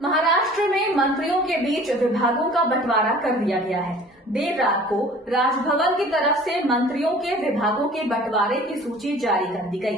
महाराष्ट्र में मंत्रियों के बीच विभागों का बंटवारा कर दिया गया है। देर रात को राजभवन की तरफ से मंत्रियों के विभागों के बंटवारे की सूची जारी कर दी गई।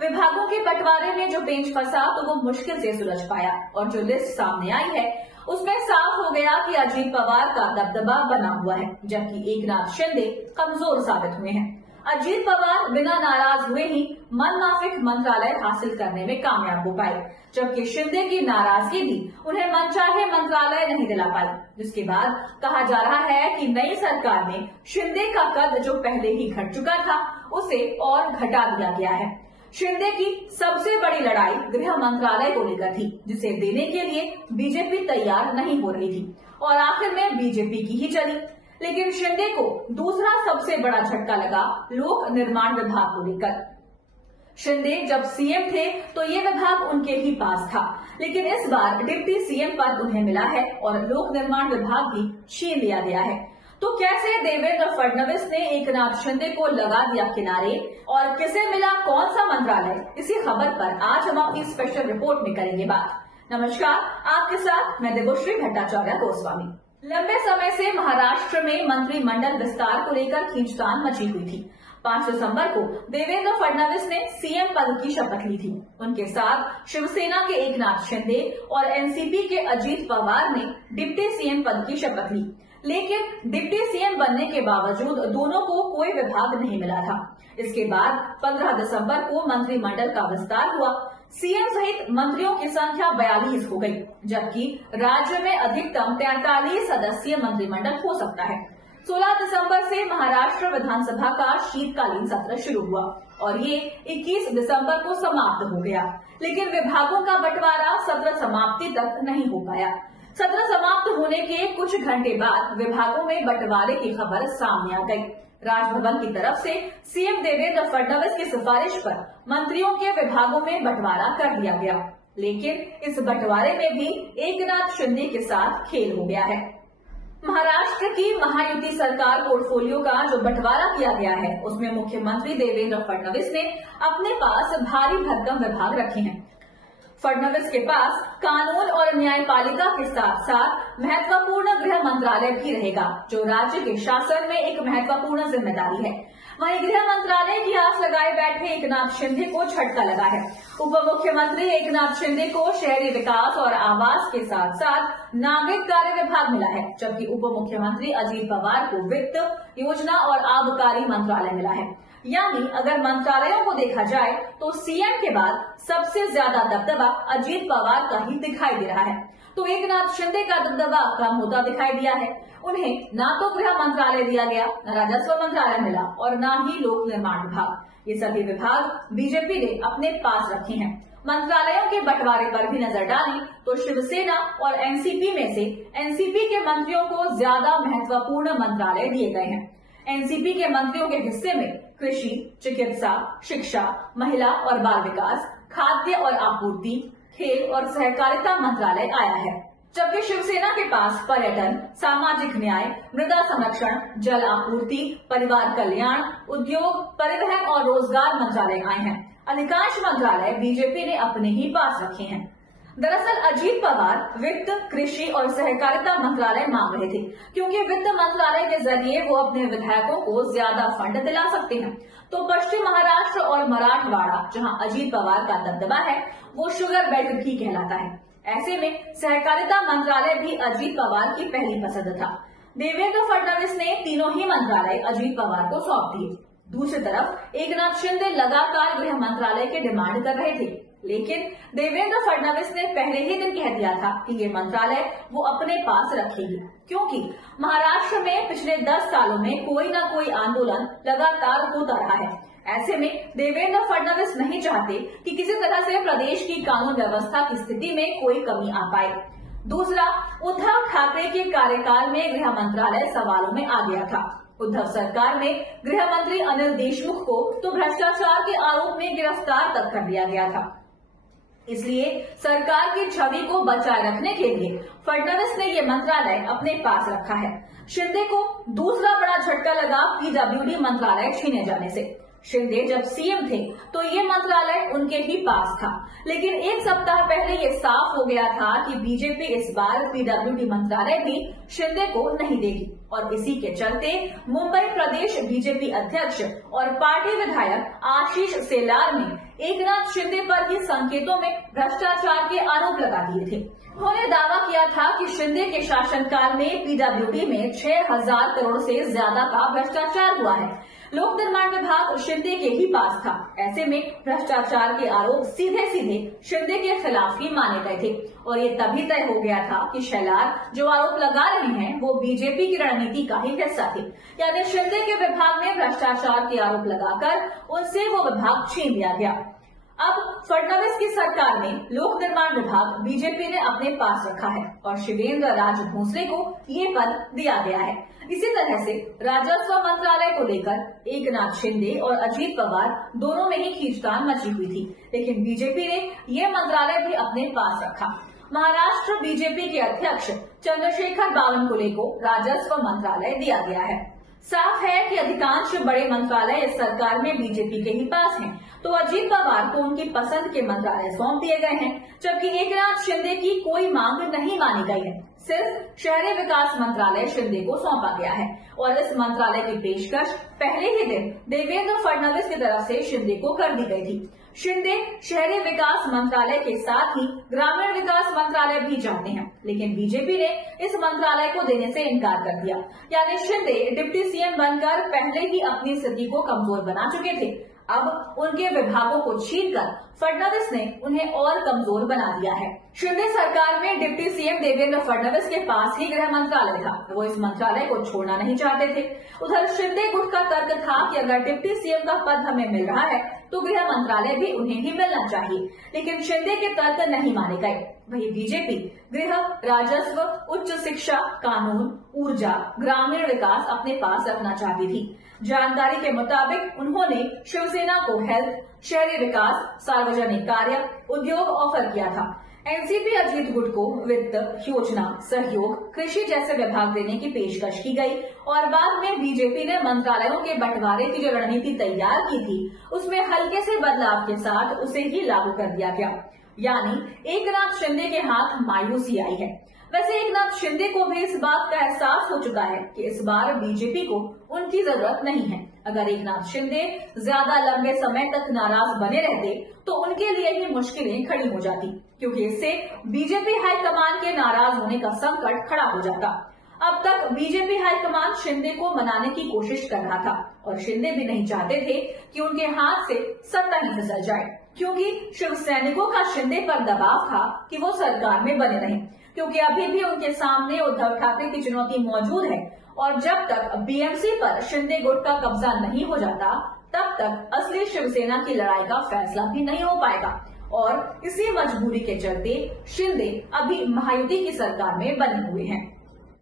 विभागों के बंटवारे में जो पेंच फंसा तो वो मुश्किल से सुलझ पाया और जो लिस्ट सामने आई है उसमें साफ हो गया कि अजीत पवार का दबदबा बना हुआ है, जबकि एकनाथ शिंदे कमजोर साबित हुए हैं। अजीत पवार बिना नाराज हुए ही मनमाफिक मंत्रालय हासिल करने में कामयाब हो पाए, जबकि शिंदे की नाराजगी भी उन्हें मनचाहे मंत्रालय नहीं दिला पाई। जिसके बाद कहा जा रहा है कि नई सरकार में शिंदे का कद जो पहले ही घट चुका था उसे और घटा दिया गया है। शिंदे की सबसे बड़ी लड़ाई गृह मंत्रालय को लेकर थी, जिसे देने के लिए बीजेपी तैयार नहीं हो रही थी और आखिर में बीजेपी की ही चली। लेकिन शिंदे को दूसरा सबसे बड़ा झटका लगा लोक निर्माण विभाग को लेकर। शिंदे जब सीएम थे तो ये विभाग उनके ही पास था, लेकिन इस बार डिप्टी सीएम पद उन्हें मिला है और लोक निर्माण विभाग भी छीन लिया गया है। तो कैसे देवेंद्र फडणवीस ने एकनाथ शिंदे को लगा दिया किनारे और किसे मिला कौन सा मंत्रालय, इसी खबर पर आज हम अपनी स्पेशल रिपोर्ट में करेंगे बात। नमस्कार, आपके साथ मैं देवश्री भट्टाचार्य गोस्वामी। लंबे समय से महाराष्ट्र में मंत्रिमंडल विस्तार को लेकर खींचतान मची हुई थी। 5 दिसंबर को देवेंद्र फडणवीस ने सीएम पद की शपथ ली थी। उनके साथ शिवसेना के एकनाथ शिंदे और एनसीपी के अजीत पवार ने डिप्टी सीएम पद की शपथ ली, लेकिन डिप्टी सीएम बनने के बावजूद दोनों को कोई विभाग नहीं मिला था। इसके बाद 15 दिसंबर को मंत्रिमंडल का विस्तार हुआ। सीएम सहित मंत्रियों की संख्या 42 हो गई, जबकि राज्य में अधिकतम 43 सदस्यीय मंत्रिमंडल हो सकता है। 16 दिसंबर से महाराष्ट्र विधानसभा का शीतकालीन सत्र शुरू हुआ और ये 21 दिसंबर को समाप्त हो गया, लेकिन विभागों का बंटवारा सत्र समाप्ति तक नहीं हो पाया। सत्र समाप्त होने के कुछ घंटे बाद विभागों में बंटवारे की खबर सामने आ गई। राजभवन की तरफ से सीएम देवेंद्र फडणवीस की सिफारिश पर मंत्रियों के विभागों में बंटवारा कर दिया गया, लेकिन इस बंटवारे में भी एकनाथ शिंदे के साथ खेल हो गया है। महाराष्ट्र की महायुति सरकार पोर्टफोलियो का जो बंटवारा किया गया है उसमें मुख्यमंत्री देवेंद्र फडणवीस ने अपने पास भारी भरकम विभाग रखे हैं। फडणवीस के पास कानून और न्यायपालिका के साथ साथ महत्वपूर्ण गृह मंत्रालय भी रहेगा, जो राज्य के शासन में एक महत्वपूर्ण जिम्मेदारी है। वहीं गृह मंत्रालय की आस लगाए बैठे एकनाथ शिंदे को झटका लगा है। उप मुख्यमंत्री एकनाथ शिंदे को शहरी विकास और आवास के साथ साथ नागरिक कार्य विभाग मिला है, जबकि उप मुख्यमंत्री अजीत पवार को वित्त, योजना और आबकारी मंत्रालय मिला है। यानी अगर मंत्रालयों को देखा जाए तो सीएम के बाद सबसे ज्यादा दबदबा अजीत पवार का ही दिखाई दे रहा है। तो एकनाथ शिंदे का दबदबा कम होता दिखाई दिया है। उन्हें ना तो गृह मंत्रालय दिया गया, न राजस्व मंत्रालय मिला और न ही लोक निर्माण विभाग। ये सभी विभाग बीजेपी ने अपने पास रखे हैं। मंत्रालयों के बंटवारे पर भी नजर डालें तो शिवसेना और एनसीपी में से एनसीपी के मंत्रियों को ज्यादा महत्वपूर्ण मंत्रालय दिए गए हैं। एनसीपी के मंत्रियों के हिस्से में कृषि, चिकित्सा, शिक्षा, महिला और बाल विकास, खाद्य और आपूर्ति, खेल और सहकारिता मंत्रालय आया है, जबकि शिवसेना के पास पर्यटन, सामाजिक न्याय, मृदा संरक्षण, जल आपूर्ति, परिवार कल्याण, उद्योग, परिवहन और रोजगार मंत्रालय आए हैं। अधिकांश मंत्रालय बीजेपी ने अपने ही पास रखे हैं। दरअसल अजीत पवार वित्त, कृषि और सहकारिता मंत्रालय मांग रहे थे, क्योंकि वित्त मंत्रालय के जरिए वो अपने विधायकों को ज्यादा फंड दिला सकते हैं। तो पश्चिम महाराष्ट्र और मराठवाड़ा, जहां अजीत पवार का दबदबा है, वो शुगर बेल्ट भी कहलाता है। ऐसे में सहकारिता मंत्रालय भी अजीत पवार की पहली पसंद था। देवेंद्र फडणवीस ने तीनों ही मंत्रालय अजीत पवार को सौंप दिए। दूसरी तरफ एकनाथ शिंदे लगातार गृह मंत्रालय की डिमांड कर रहे थे, लेकिन देवेंद्र फडणवीस ने पहले ही दिन कह दिया था कि ये मंत्रालय वो अपने पास रखेगी, क्योंकि महाराष्ट्र में पिछले 10 सालों में कोई न कोई आंदोलन लगातार होता रहा है। ऐसे में देवेंद्र फडणवीस नहीं चाहते कि किसी तरह से प्रदेश की कानून व्यवस्था की स्थिति में कोई कमी आ पाए। दूसरा, उद्धव ठाकरे के कार्यकाल में गृह मंत्रालय सवालों में आ गया था। उद्धव सरकार में गृह मंत्री अनिल देशमुख को तो भ्रष्टाचार के आरोप में गिरफ्तार तक कर दिया गया था। इसलिए सरकार की छवि को बचाए रखने के लिए फडणवीस ने ये मंत्रालय अपने पास रखा है। शिंदे को दूसरा बड़ा झटका लगा पीडब्ल्यूडी मंत्रालय छीने जाने से। शिंदे जब सीएम थे तो ये मंत्रालय उनके ही पास था, लेकिन एक सप्ताह पहले ये साफ हो गया था कि बीजेपी इस बार पीडब्ल्यूडी मंत्रालय भी शिंदे को नहीं देगी और इसी के चलते मुंबई प्रदेश बीजेपी अध्यक्ष और पार्टी विधायक आशीष सेलार ने एकनाथ शिंदे पर ही संकेतों में भ्रष्टाचार के आरोप लगा दिए थे। उन्होंने दावा किया था कि शिंदे के शासनकाल में पीडब्ल्यूडी में 6,000 करोड़ से ज्यादा का भ्रष्टाचार हुआ है। लोक निर्माण विभाग शिंदे के ही पास था। ऐसे में भ्रष्टाचार के आरोप सीधे सीधे शिंदे के खिलाफ ही माने गए थे और ये तभी तय हो गया था कि शेलार जो आरोप लगा रहे हैं वो बीजेपी की रणनीति का ही हिस्सा थे, यानी शिंदे के विभाग में भ्रष्टाचार के आरोप लगाकर उनसे वो विभाग छीन लिया गया। अब फडणवीस की सरकार में लोक निर्माण विभाग बीजेपी ने अपने पास रखा है और शिवेंद्र राज भोसले को ये पद दिया गया है। इसी तरह से राजस्व मंत्रालय को लेकर एकनाथ शिंदे और अजीत पवार दोनों में ही खींचतान मची हुई थी, लेकिन बीजेपी ने ये मंत्रालय भी अपने पास रखा। महाराष्ट्र बीजेपी के अध्यक्ष चंद्रशेखर बावनकुले को राजस्व मंत्रालय दिया गया है। साफ है कि अधिकांश बड़े मंत्रालय इस सरकार में बीजेपी के ही पास हैं, तो अजीत पवार को उनकी पसंद के मंत्रालय सौंप दिए गए हैं, जबकि एकनाथ शिंदे की कोई मांग नहीं मानी गई है। सिर्फ शहरी विकास मंत्रालय शिंदे को सौंपा गया है और इस मंत्रालय की पेशकश पहले ही दिन देवेंद्र फडणवीस की तरफ से शिंदे को कर दी गई थी। शिंदे शहरी विकास मंत्रालय के साथ ही ग्रामीण विकास मंत्रालय भी चाहते हैं, लेकिन बीजेपी ने इस मंत्रालय को देने से इनकार कर दिया। यानी शिंदे डिप्टी सीएम बनकर पहले ही अपनी स्थिति को कमजोर बना चुके थे। अब उनके विभागों को छीनकर फडणवीस ने उन्हें और कमजोर बना दिया है। शिंदे सरकार में डिप्टी सीएम देवेंद्र फडणवीस के पास ही गृह मंत्रालय था, वो इस मंत्रालय को छोड़ना नहीं चाहते थे। उधर शिंदे गुट का तर्क था कि अगर डिप्टी सीएम का पद हमें मिल रहा है तो गृह मंत्रालय भी उन्हें ही मिलना चाहिए, लेकिन शिंदे के तर्क नहीं माने गए। वहीं बीजेपी गृह, राजस्व, उच्च शिक्षा, कानून, ऊर्जा, ग्रामीण विकास अपने पास रखना चाहती थी। जानकारी के मुताबिक उन्होंने शिवसेना को हेल्थ, शहरी विकास, सार्वजनिक कार्य, उद्योग ऑफर किया था। एनसीपी अजीत गुट को वित्त, योजना, सहयोग, कृषि जैसे विभाग देने की पेशकश की गई और बाद में बीजेपी ने मंत्रालयों के बंटवारे की जो रणनीति तैयार की थी उसमें हल्के से बदलाव के साथ उसे ही लागू कर दिया गया। यानी एकनाथ शिंदे के हाथ मायूसी आई है। वैसे एकनाथ शिंदे को भी इस बात का एहसास हो चुका है कि इस बार बीजेपी को उनकी जरूरत नहीं है। अगर एकनाथ शिंदे ज्यादा लंबे समय तक नाराज बने रहते तो उनके लिए ही मुश्किलें खड़ी हो जाती, क्योंकि इससे बीजेपी हाईकमान के नाराज होने का संकट खड़ा हो जाता। अब तक बीजेपी हाईकमान शिंदे को मनाने की कोशिश कर रहा था और शिंदे भी नहीं चाहते थे कि उनके हाथ से सत्ता ही फिसल जाए, क्योंकि शिव सैनिकों का शिंदे पर दबाव था कि वो सरकार में बने रहें, क्योंकि अभी भी उनके सामने उद्धव ठाकरे की चुनौती मौजूद है और जब तक बीएमसी पर शिंदे गुट का कब्जा नहीं हो जाता तब तक असली शिवसेना की लड़ाई का फैसला भी नहीं हो पाएगा और इसी मजबूरी के चलते शिंदे अभी महायुति की सरकार में बने हुए हैं।